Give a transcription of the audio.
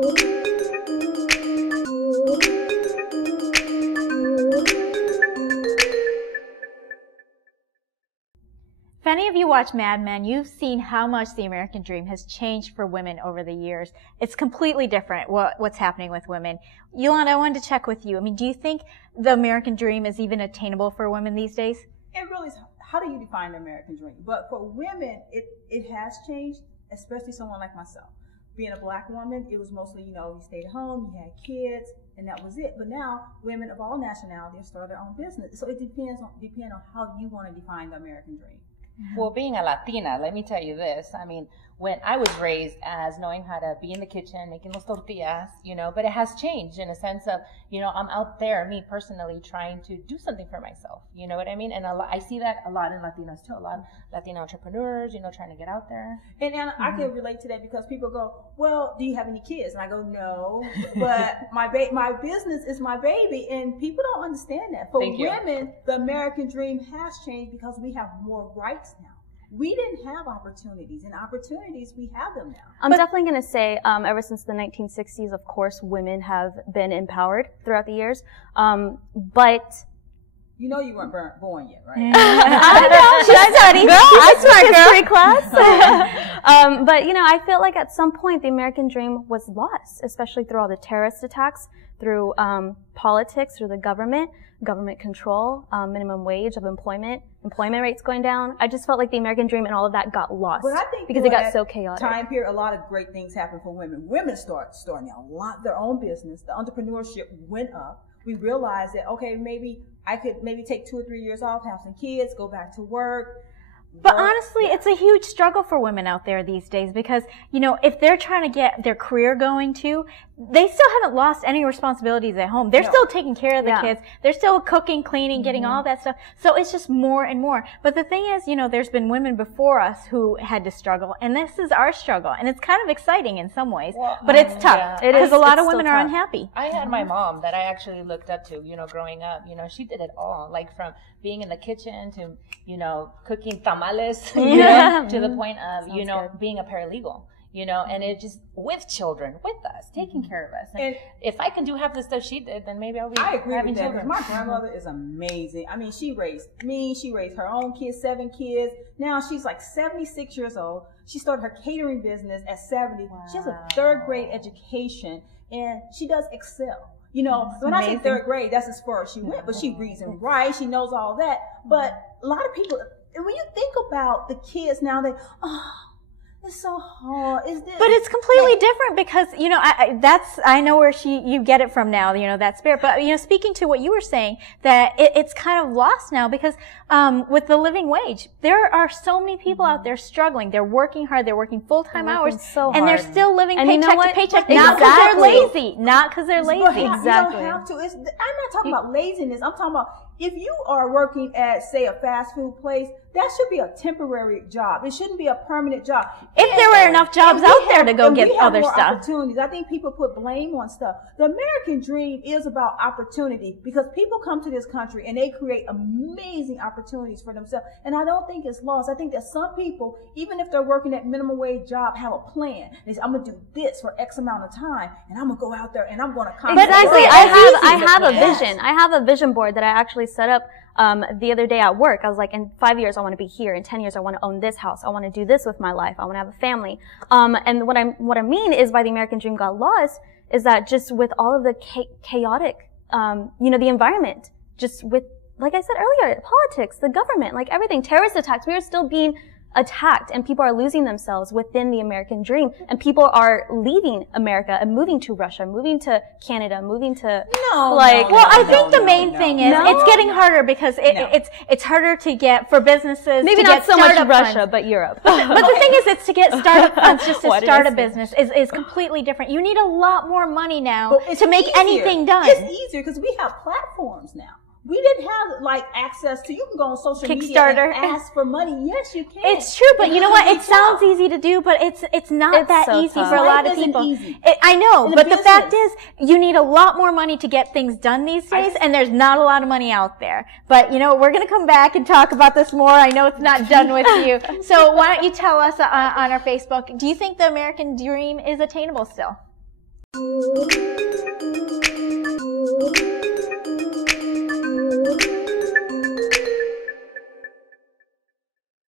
If any of you watch Mad Men, you've seen how much the American dream has changed for women over the years. It's completely different what's happening with women. Yolanda, I wanted to check with you. I mean, do you think the American dream is even attainable for women these days? It really is. How do you define the American dream? But for women, it has changed, especially someone like myself. Being a black woman, it was mostly, you stayed at home, you had kids, and that was it. But now, women of all nationalities start their own business. So it depends on how you want to define the American dream. Well, being a Latina, let me tell you this. I mean, when I was raised as knowing how to be in the kitchen, making those tortillas, but it has changed in a sense of, I'm out there, me personally, trying to do something for myself. You know what I mean? And I see that a lot in Latinos too. A lot of Latino entrepreneurs, trying to get out there. And I can relate to that because people go, well, do you have any kids? And I go, no, but my business is my baby. And people don't understand that. For women, the American dream has changed because we have more rights now. We didn't have opportunities, and opportunities, we have them now. I'm definitely going to say, ever since the 1960s, of course, women have been empowered throughout the years. But you weren't born yet, right? I don't know. She's studying. She's smart girl. History class. But, I feel like at some point the American dream was lost, especially through all the terrorist attacks, through politics, through the government control, minimum wage of employment rates going down. I just felt like the American dream and all of that got lost because it got so chaotic. Time period, a lot of great things happened for women. Women starting a lot their own business. The entrepreneurship went up. We realized that, okay, maybe I could take 2 or 3 years off, have some kids, go back to work. But honestly, it's a huge struggle for women out there these days because, if they're trying to get their career going too, they still haven't lost any responsibilities at home. They're still taking care of the kids. They're still cooking, cleaning, getting all that stuff. So it's just more and more. But the thing is, there's been women before us who had to struggle, and this is our struggle. And it's kind of exciting in some ways, but it's tough because a lot of women are unhappy. I had my mom that I actually looked up to, growing up. She did it all, like from being in the kitchen to, cooking tamales, to the point of, being a paralegal. And it just with children, with us, taking care of us. And if I can do half the stuff she did, then maybe I'll be having children. My grandmother is amazing. I mean, she raised me. She raised her own kids, 7 kids. Now she's like 76 years old. She started her catering business at 70. Wow. She has a 3rd grade education, and she does Excel. When I say 3rd grade, that's as far as she went, but she reads and writes. She knows all that. But a lot of people, and when you think about the kids now, it's so hard. But it's completely different because, I know where you get it from now, that spirit. But, speaking to what you were saying, that it's kind of lost now because, with the living wage, there are so many people out there struggling. They're working hard. They're working full-time hours. And they're still living paycheck to paycheck. Not because they're lazy. Not because they're lazy. Exactly. You don't have to. I'm not talking about laziness. I'm talking about if you are working at, say, a fast food place, that should be a temporary job. It shouldn't be a permanent job. If there were enough jobs out there to go get other stuff. Opportunities. I think people put blame on stuff. The American dream is about opportunity because people come to this country and they create amazing opportunities for themselves. And I don't think it's lost. I think that some people, even if they're working at minimum wage job, have a plan. They say, I'm going to do this for X amount of time and I'm going to go out there and I'm going to accomplish. But actually, I have a vision. I have a vision board that I actually set up the other day at work. I was like, in 5 years, I want to be here. In 10 years, I want to own this house. I want to do this with my life. I want to have a family. And what I mean is by the American dream got lost is that just with all of the chaotic, the environment, just with, like I said earlier, politics, the government, like everything, terrorist attacks, we are still being attacked and people are losing themselves within the American dream and people are leaving America and moving to Russia, moving to Canada, moving to I think the main thing is it's getting harder because it's harder to get for businesses maybe to not get so much Russia funds. but Europe. But the thing is it's to get startup funds just to start a business is completely different. You need a lot more money now to make anything done. It's easier because we have platforms now. We didn't have access to. You can go on social media and ask for money. Yes, you can. It's true, but you know what? It sounds easy to do, but it's not that so easy for a lot of people. I know, but the fact is, you need a lot more money to get things done these days, and there's not a lot of money out there. But we're going to come back and talk about this more. I know it's not done with you. So why don't you tell us on our Facebook? Do you think the American dream is attainable still? you.